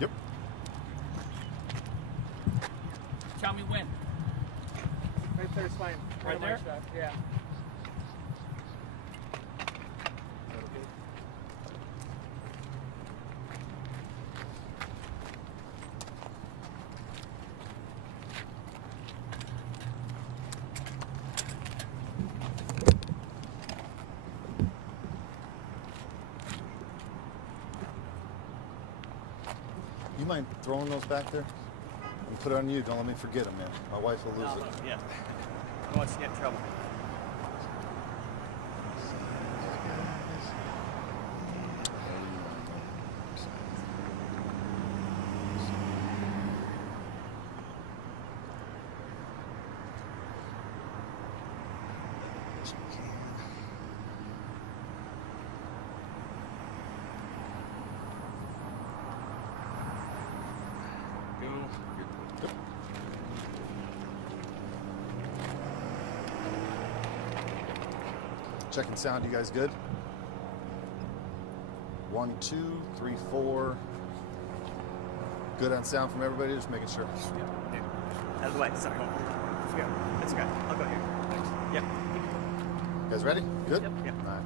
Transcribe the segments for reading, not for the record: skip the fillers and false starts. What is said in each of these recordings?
Yep. Tell me when. Right there's fine. Right there? Yeah. You mind throwing those back there? And put it on you. Don't let me forget them, man. My wife will lose it. Yeah. I don't want to get in trouble. Checking sound, you guys good? 1, 2, 3, 4. Good on sound from everybody, just making sure. Yeah. Out of the way, sorry. Let's go. Let's go. I'll go here. Thanks. Yep. You guys ready? Good? Yep. All right.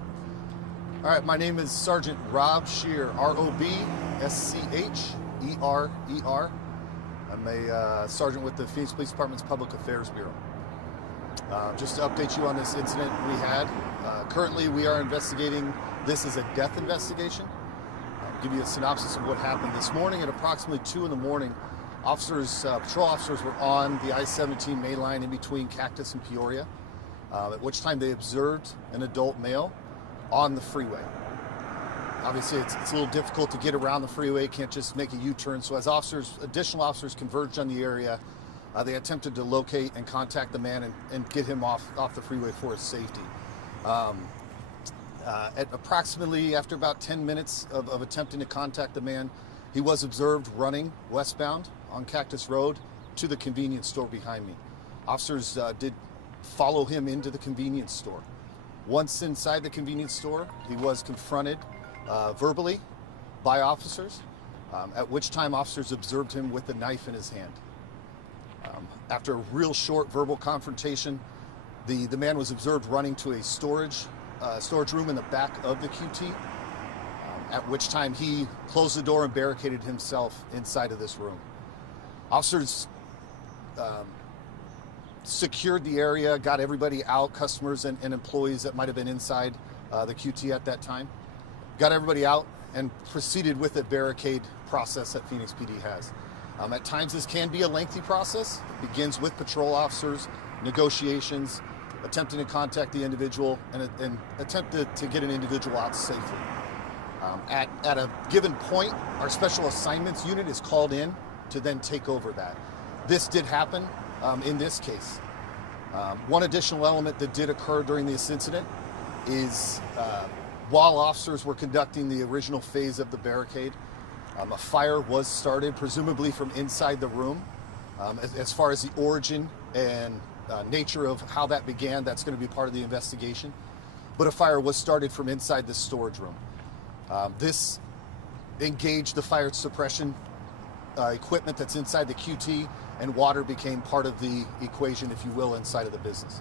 All right, my name is Sergeant Rob Scheer, R-O-B-S-C-H-E-R-E-R. I'm a sergeant with the Phoenix Police Department's Public Affairs Bureau. Just to update you on this incident we had. Currently, we are investigating this as a death investigation. I'll give you a synopsis of what happened this morning at approximately 2 in the morning. Patrol officers were on the I-17 main line in between Cactus and Peoria, at which time they observed an adult male on the freeway. Obviously, it's a little difficult to get around the freeway, can't just make a U-turn. So as additional officers converged on the area, they attempted to locate and contact the man and get him off the freeway for his safety. At approximately, after about 10 minutes of attempting to contact the man, he was observed running westbound on Cactus Road to the convenience store behind me. Officers did follow him into the convenience store. Once inside the convenience store, he was confronted verbally by officers, at which time officers observed him with a knife in his hand. After a real short verbal confrontation, the man was observed running to a storage room in the back of the QT, at which time he closed the door and barricaded himself inside of this room. Officers secured the area, got everybody out, customers and employees that might have been inside the QT at that time, got everybody out and proceeded with the barricade process that Phoenix PD has. At times this can be a lengthy process. It begins with patrol officers, negotiations, attempting to contact the individual and attempt to get an individual out safely. At a given point, our special assignments unit is called in to then take over that. This did happen in this case. One additional element that did occur during this incident is while officers were conducting the original phase of the barricade, a fire was started, presumably from inside the room. As far as the origin and nature of how that began, that's going to be part of the investigation. But a fire was started from inside the storage room. This engaged the fire suppression equipment that's inside the QT, and water became part of the equation, if you will, inside of the business.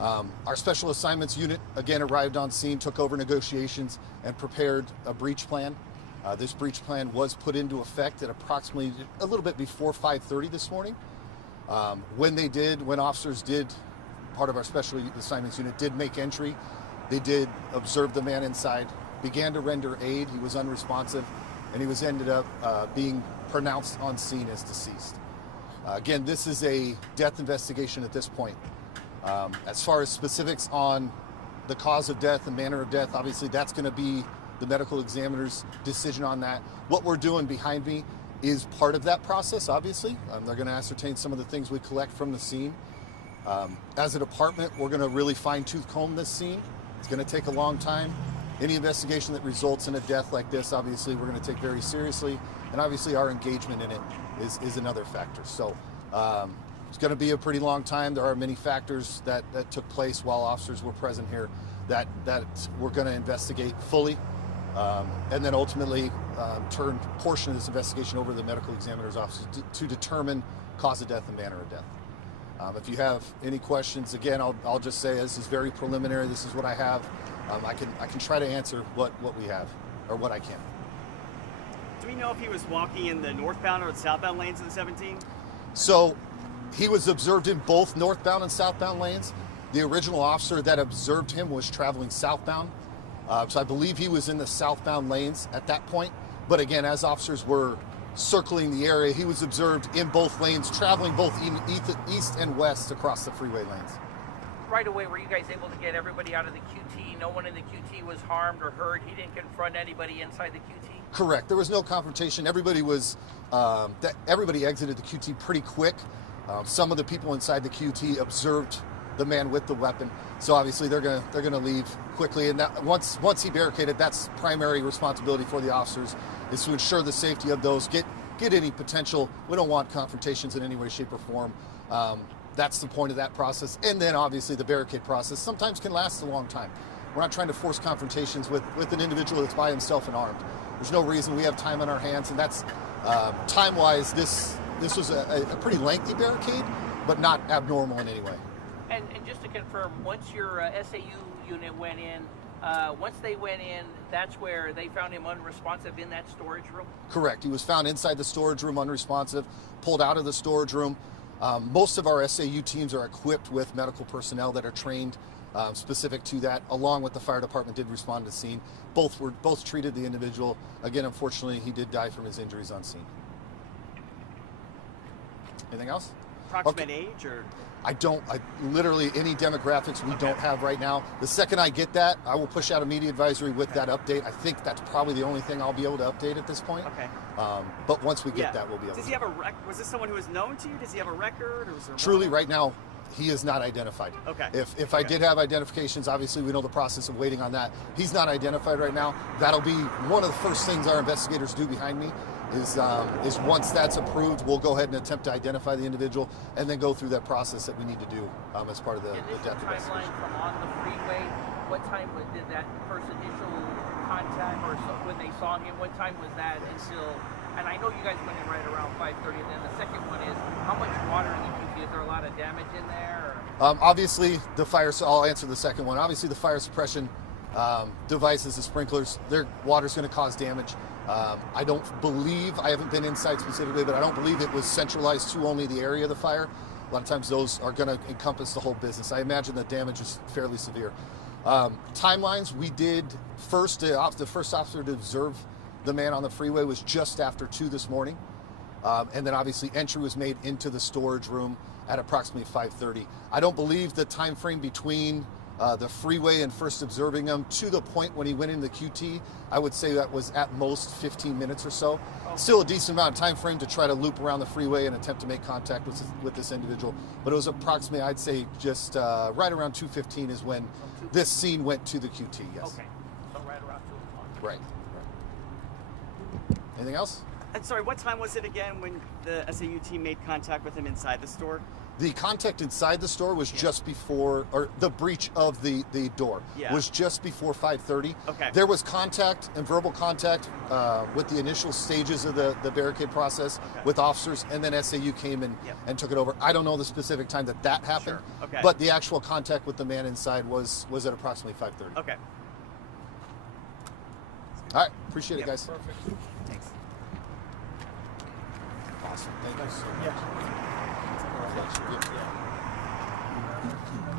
Our special assignments unit again arrived on scene, took over negotiations, and prepared a breach plan. This breach plan was put into effect at approximately a little bit before 5:30 this morning. When officers did, part of our special assignments unit did make entry, they did observe the man inside, began to render aid. He was unresponsive, and he was ended up being pronounced on scene as deceased. Again, this is a death investigation at this point. As far as specifics on the cause of death and manner of death, obviously that's going to be the medical examiner's decision on that. What we're doing behind me is part of that process, obviously. They're going to ascertain some of the things we collect from the scene. As a department, we're going to really fine-tooth comb this scene. It's going to take a long time. Any investigation that results in a death like this, obviously, we're going to take very seriously. And obviously, our engagement in it is another factor. So it's going to be a pretty long time. There are many factors that took place while officers were present here that we're going to investigate fully. And then ultimately, turned portion of this investigation over to the medical examiner's office to determine cause of death and manner of death. If you have any questions, again, I'll just say this is very preliminary. This is what I have. I can try to answer what we have, or what I can. Do we know if he was walking in the northbound or the southbound lanes of the 17? So he was observed in both northbound and southbound lanes. The original officer that observed him was traveling southbound. So I believe he was in the southbound lanes at that point. But again, as officers were circling the area, he was observed in both lanes, traveling both east and west across the freeway lanes. Right away, were you guys able to get everybody out of the QT? No one in the QT was harmed or hurt? He didn't confront anybody inside the QT? Correct. There was no confrontation. Everybody exited the QT pretty quick. Some of the people inside the QT observed the man with the weapon, so obviously they're gonna leave quickly. And that, once he barricaded, that's primary responsibility for the officers, is to ensure the safety of those. Get any potential. We don't want confrontations in any way, shape, or form. That's the point of that process. And then obviously the barricade process sometimes can last a long time. We're not trying to force confrontations with an individual that's by himself and armed. There's no reason. We have time on our hands, and that's time-wise. This was a pretty lengthy barricade, but not abnormal in any way. And just to confirm, once your SAU unit went in, once they went in, that's where they found him unresponsive in that storage room? Correct. He was found inside the storage room unresponsive, pulled out of the storage room. Most of our SAU teams are equipped with medical personnel that are trained specific to that, along with the fire department did respond to the scene. Both treated the individual. Again, unfortunately, he did die from his injuries on scene. Anything else? Approximate age, or? Literally any demographics we don't have right now. The second I get that, I will push out a media advisory with that update. I think that's probably the only thing I'll be able to update at this point. Okay. But once we get that, we'll be able to. Does he have a was this someone who was known to you? Does he have a record? Or was there Truly, right now, he is not identified. Okay. If I did have identifications, obviously we know the process of waiting on that. He's not identified right now. That'll be one of the first things our investigators do behind me. Is once that's approved, we'll go ahead and attempt to identify the individual and then go through that process that we need to do as part of the death investigation. Timeline from on the freeway, what time did that first initial contact, or when they saw him, what time was that until, and I know you guys went in right around 5:30, and then the second one is, how much water in the QT? Is there a lot of damage in there? Obviously, I'll answer the second one. Obviously, the fire suppression devices, the sprinklers, their water's going to cause damage. I don't believe, I haven't been inside specifically, but I don't believe it was centralized to only the area of the fire. A lot of times those are going to encompass the whole business. I imagine the damage is fairly severe. Timelines, we did the first officer to observe the man on the freeway was just after 2 this morning. And then obviously entry was made into the storage room at approximately 5:30. I don't believe the time frame between the freeway and first observing him to the point when he went into the QT, I would say that was at most 15 minutes or so. Still a decent amount of time frame to try to loop around the freeway and attempt to make contact with this individual. But it was approximately, I'd say, just right around 2:15 is when this scene went to the QT, yes. Okay, so right around 2 o'clock. Right. Anything else? And sorry, what time was it again when the SAU team made contact with him inside the store? The contact inside the store was just before, or the breach of the door was just before 5:30. Okay. There was contact and verbal contact with the initial stages of the barricade process with officers, and then SAU came and took it over. I don't know the specific time that happened, but the actual contact with the man inside was at approximately 5:30. Okay. All right, appreciate it, guys. Perfect. Thanks. Awesome, thank you so much. Yeah. Yeah.